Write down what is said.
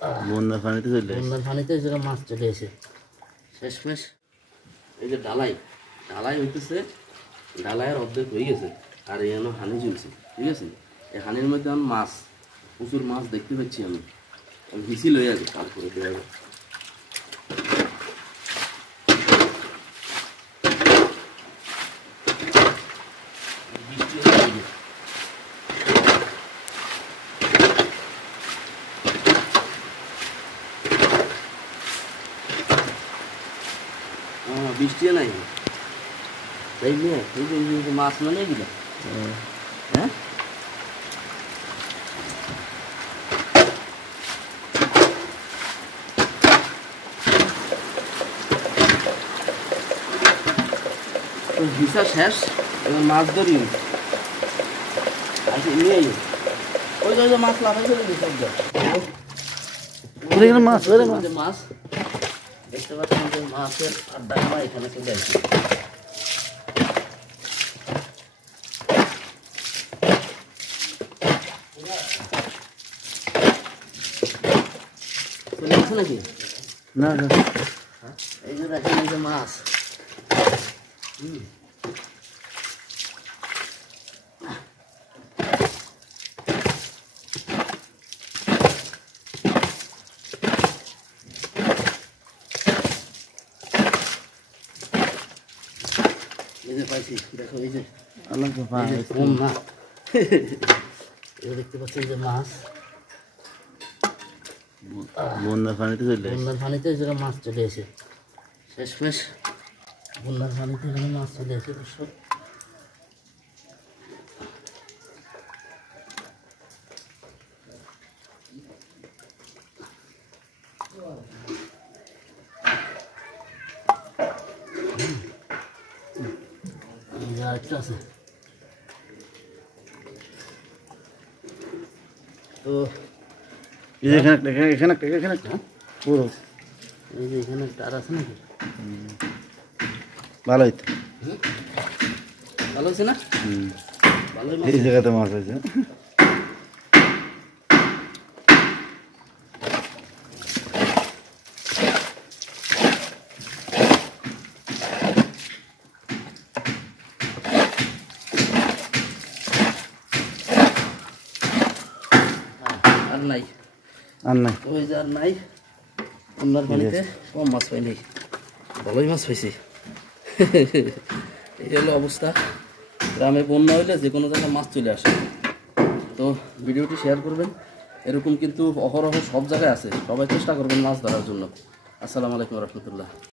বন্যার পানিতে চলে বন্যার পানিতে যেটা মাছ চলে এসে শেষমেশ এই যে ঢালাই হইতেছে, ঢালাইয়ের অর্ধেক হয়ে গেছে। আর এই হলো হানি ঝুলছে, ঠিক আছে। এই হানির মধ্যে আমি মাছ, প্রচুর মাছ দেখতে পাচ্ছি। আমি হিসি লই আগে তারপরে দেওয়া যাবে। বৃষ্টি নাই তাই নিয়ে এই যে মাছ মানে এগুলো, হ্যাঁ ভিসা শেষ, এবার মাছ ধরি আচ্ছা নিয়ে ওই যে মাছ লাফাই চলে মাছ মাছ দেখতে পাচ্ছেন যে মাছের আড্ডা খাওয়া এখানে চলে আসে। নাকি না এই যে দেখেন এই যে মাছ, এই যে পাইছি, দেখো এই যে বন্যা, দেখতে পাচ্ছেন যে মাছ বন্যার পানিতে চলে বন্যার পানিতে যেটা মাছ চলে এসে শেষমেশ বন্যার পানিতে এখানে মাছ চলে এসে দর্শক। আরেকটা আছে তো এখানে পুরো এই যে এখানে একটা আর আছে নাকি? ভালো হইতো, ভালো হয়েছে না? ভালোই মাছ। এই জায়গাতে মাছ হয়েছে। আর নাই, আর নাই, ওই যে আর নাই। বন্যার পানিতে কম মাছ পাইনি, ভালোই মাছ পাইছি। এই হলো অবস্থা। গ্রামে বন্যা হইলে যে কোনো জায়গায় মাছ চলে আসে। তো ভিডিওটি শেয়ার করবেন, এরকম কিন্তু অহরহ সব জায়গায় আছে। সবাই চেষ্টা করবেন মাছ ধরার জন্য। আসসালামু আলাইকুম রহমতুল্লাহ।